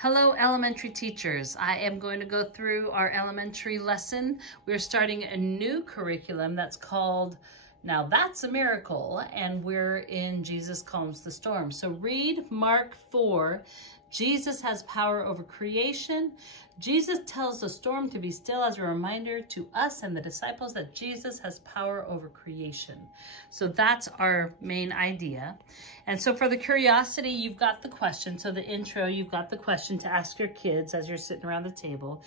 Hello, elementary teachers. I am going to go through our elementary lesson. We're starting a new curriculum that's called Now That's a Miracle, and we're in Jesus Calms the Storm. So read Mark 4. Jesus has power over creation. Jesus tells the storm to be still as a reminder to us and the disciples that Jesus has power over creation. So that's our main idea. And so for the curiosity, you've got the question. So the intro, you've got the question to ask your kids as you're sitting around the table.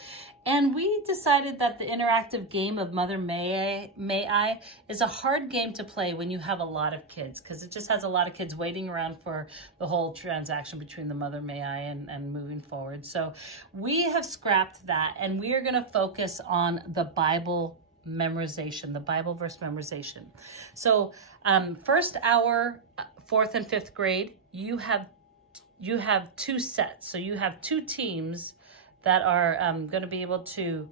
And we decided that the interactive game of Mother May I is a hard game to play when you have a lot of kids, because it just has a lot of kids waiting around for the whole transaction between the Mother May I and moving forward. So we have scrapped that, and we are going to focus on the Bible memorization, the Bible verse memorization. So first hour, 4th and 5th grade, you have two sets. So you have two teams that are going to be able to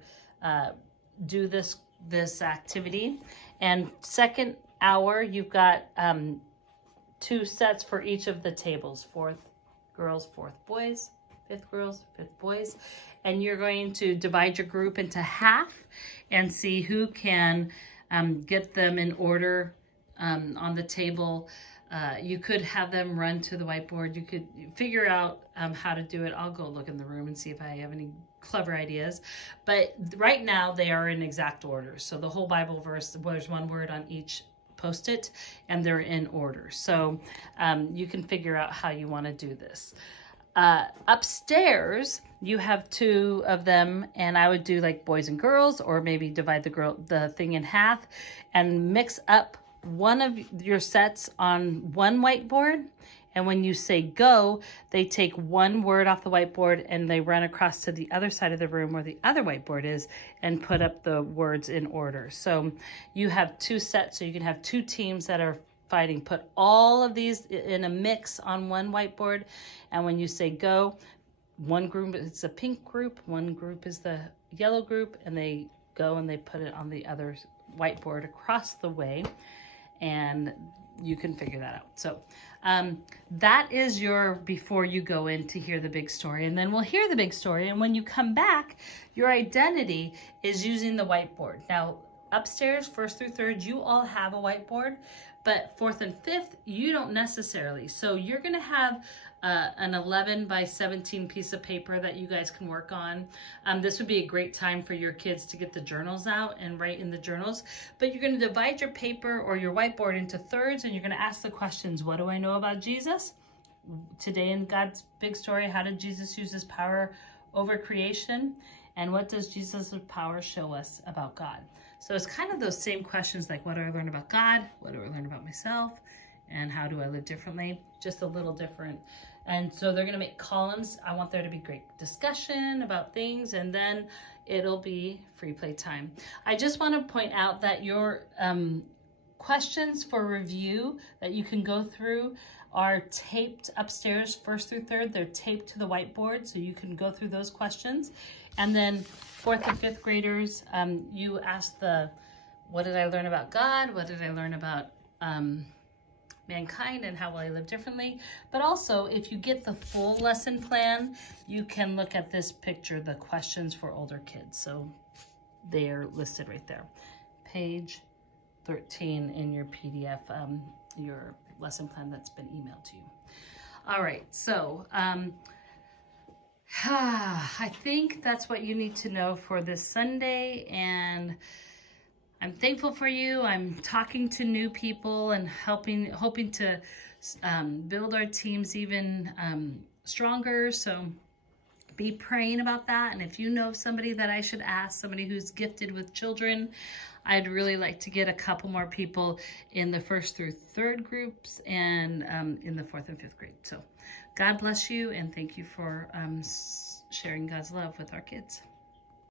do this activity. And second hour, you've got two sets for each of the tables. 4th girls, 4th boys, 5th girls, 5th boys. And you're going to divide your group into half and see who can get them in order on the table. You could have them run to the whiteboard. You could figure out how to do it. I'll go look in the room and see if I have any clever ideas. But right now they are in exact order. So the whole Bible verse, there's one word on each Post-it, and they're in order. So you can figure out how you want to do this. Upstairs, you have two of them, and I would do like boys and girls, or maybe divide the thing in half and mix up one of your sets on one whiteboard. And when you say go, they take one word off the whiteboard and they run across to the other side of the room where the other whiteboard is and put up the words in order. So you have two sets, so you can have two teams that are fighting. Put all of these in a mix on one whiteboard, and when you say go, one group is a pink group, one group is the yellow group, and they go and they put it on the other whiteboard across the way, and you can figure that out. So that is your before you go in to hear the big story, and then we'll hear the big story, and when you come back, your identity is using the whiteboard. Now upstairs, 1st through 3rd, you all have a whiteboard, but 4th and 5th, you don't necessarily. So you're gonna have an 11 by 17 piece of paper that you guys can work on. This would be a great time for your kids to get the journals out and write in the journals. But you're gonna divide your paper or your whiteboard into thirds, and you're gonna ask the questions. What do I know about Jesus? Today in God's big story, how did Jesus use his power over creation? And what does Jesus' power show us about God? So it's kind of those same questions, like what do I learn about God? What do I learn about myself? And how do I live differently? Just a little different. And so they're gonna make columns. I want there to be great discussion about things, and then it'll be free play time. I just wanna point out that your questions for review that you can go through are taped upstairs, 1st through 3rd. They're taped to the whiteboard, so you can go through those questions. And then 4th and 5th graders, you ask what did I learn about God? What did I learn about mankind, and how will I live differently? But also, if you get the full lesson plan, you can look at this picture, the questions for older kids. So they're listed right there. Page 13 in your PDF, your lesson plan that's been emailed to you. All right, so I think that's what you need to know for this Sunday, and I'm thankful for you. I'm talking to new people and hoping to build our teams even stronger. So be praying about that. And if you know somebody that I should ask, somebody who's gifted with children, I'd really like to get a couple more people in the 1st through 3rd groups and in the 4th and 5th grade. So God bless you, and thank you for sharing God's love with our kids.